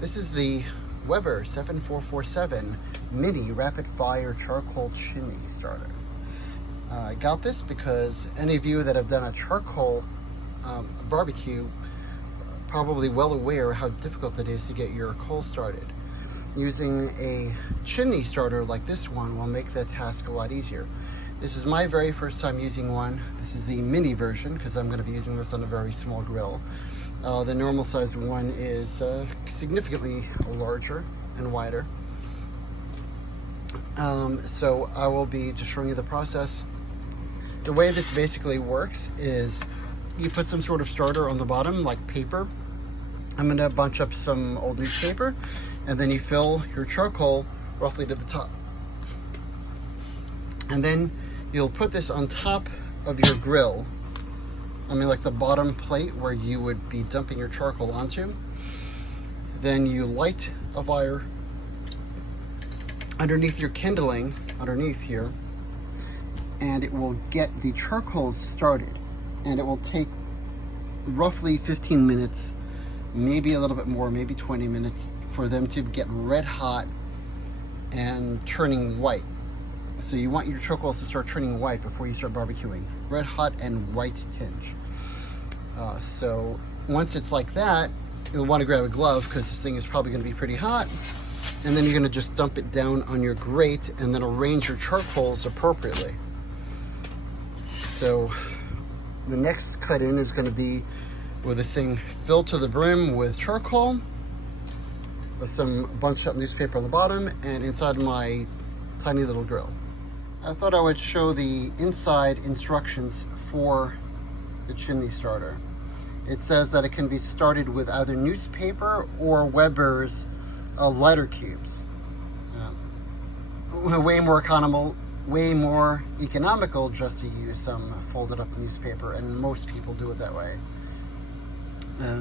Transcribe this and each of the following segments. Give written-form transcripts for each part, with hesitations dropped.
This is the Weber 7447 Mini Rapid Fire Charcoal Chimney Starter. I got this because any of you that have done a charcoal barbecue probably well aware how difficult it is to get your coal started. Using a chimney starter like this one will make that task a lot easier. This is my very first time using one. This is the mini version because I'm going to be using this on a very small grill. The normal sized one is significantly larger and wider. So I will be just showing you the process. The way this basically works is you put some sort of starter on the bottom, like paper. I'm going to bunch up some old newspaper, and then you fill your charcoal roughly to the top. And then you'll put this on top of your grill. I mean, like the bottom plate where you would be dumping your charcoal onto. Then you light a fire underneath your kindling, underneath here, and it will get the charcoal started. And it will take roughly 15 minutes, maybe a little bit more, maybe 20 minutes for them to get red hot and turning white. So you want your charcoal to start turning white before you start barbecuing. Red hot and white tinge. So once it's like that, you'll want to grab a glove because this thing is probably going to be pretty hot. And then you're going to just dump it down on your grate and then arrange your charcoals appropriately. So the next cut in is going to be with this thing filled to the brim with charcoal, with some bunched up newspaper on the bottom, and inside my tiny little grill. I thought I would show the inside instructions for the chimney starter. It says that it can be started with either newspaper or Weber's lighter cubes. Way more economical just to use some folded up newspaper, and most people do it that way.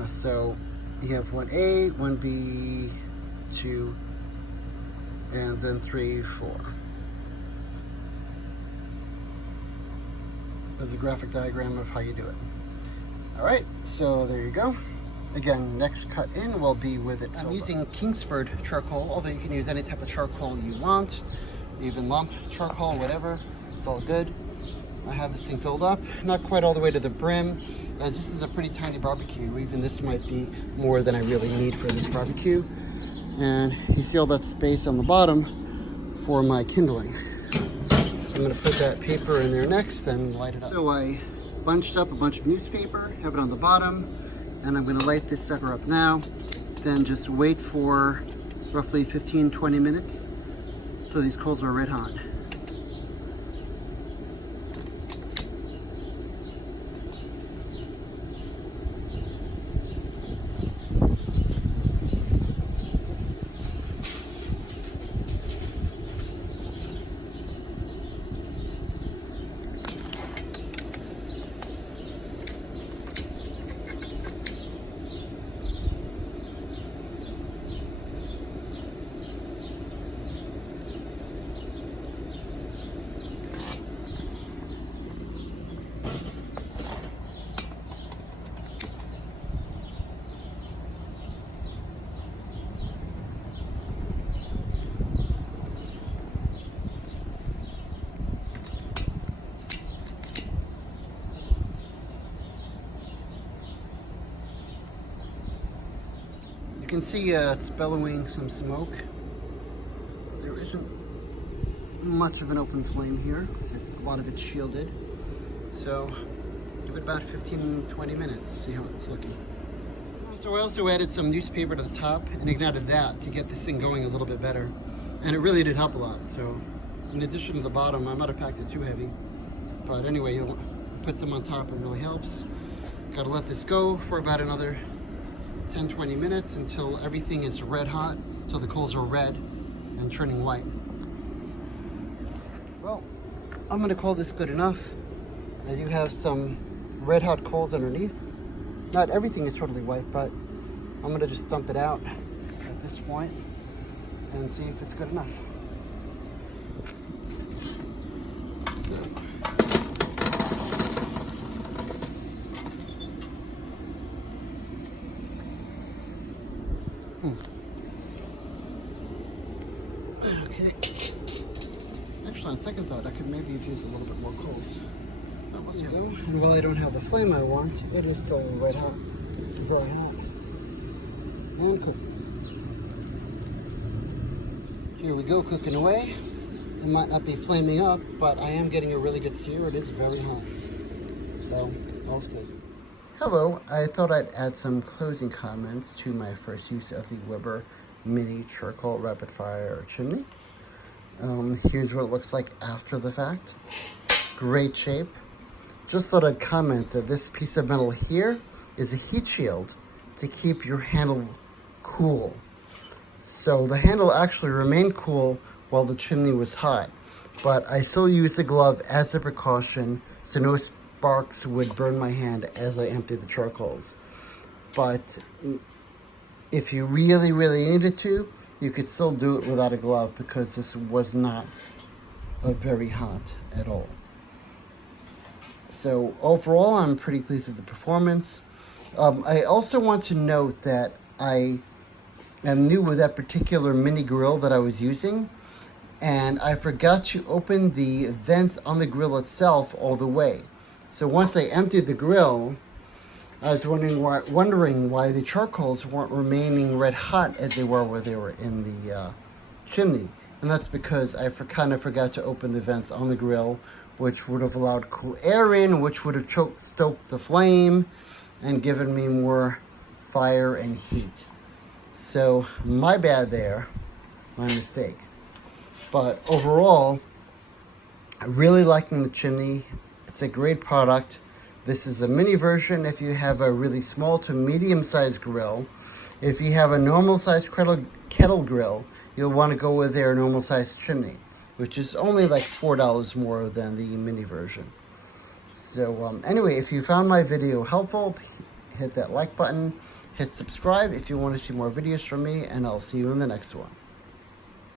So you have 1A, 1B, 2, and then 3, 4. There's a graphic diagram of how you do it. All right, so there you go. Again, next cut in will be with it. I'm using Kingsford charcoal, although you can use any type of charcoal you want, even lump charcoal, whatever, it's all good. I have this thing filled up, not quite all the way to the brim, as this is a pretty tiny barbecue. Even this might be more than I really need for this barbecue. And you see all that space on the bottom for my kindling. I'm going to put that paper in there next and light it up. So I bunched up a bunch of newspaper, have it on the bottom, and I'm going to light this sucker up now. Then just wait for roughly 15-20 minutes so these coals are red hot. You can see it's bellowing some smoke. There isn't much of an open flame here. A lot of it's shielded. So give it about 15-20 minutes, see how it's looking. So I also added some newspaper to the top and ignited that to get this thing going a little bit better. And it really did help a lot. So in addition to the bottom, I might have packed it too heavy. But anyway, you'll put some on top, it really helps. Gotta let this go for about another 10-20 minutes until everything is red hot, until the coals are red and turning white. Well, I'm going to call this good enough. I do have some red hot coals underneath. Not everything is totally white, but I'm going to just dump it out at this point and see if it's good enough. Okay. Actually, on second thought, I could maybe have used a little bit more coals. That was go. And while I don't have the flame I want, it is still red hot. Very hot. And cooking. Here we go, cooking away. It might not be flaming up, but I am getting a really good sear. It is very hot. So, all's good. Hello, I thought I'd add some closing comments to my first use of the Weber Mini Charcoal Rapid Fire Chimney. Here's what it looks like after the fact. Great shape. Just thought I'd comment that this piece of metal here is a heat shield to keep your handle cool. So the handle actually remained cool while the chimney was hot, but I still used the glove as a precaution so no sparks would burn my hand as I emptied the charcoals. But if you really, really needed to, you could still do it without a glove because this was not very hot at all. So overall, I'm pretty pleased with the performance. I also want to note that I am new with that particular mini grill that I was using, and I forgot to open the vents on the grill itself all the way. So once I emptied the grill, I was wondering why the charcoals weren't remaining red hot as they were where they were in the chimney. And that's because I kind of forgot to open the vents on the grill, which would have allowed cool air in, which would have stoked the flame and given me more fire and heat. So my bad there, my mistake. But overall, I'm really liking the chimney. It's a great product. This is a mini version if you have a really small to medium sized grill. If you have a normal sized kettle grill, you'll want to go with their normal sized chimney, which is only like $4 more than the mini version. So anyway, if you found my video helpful, hit that like button, hit subscribe if you want to see more videos from me, and I'll see you in the next one.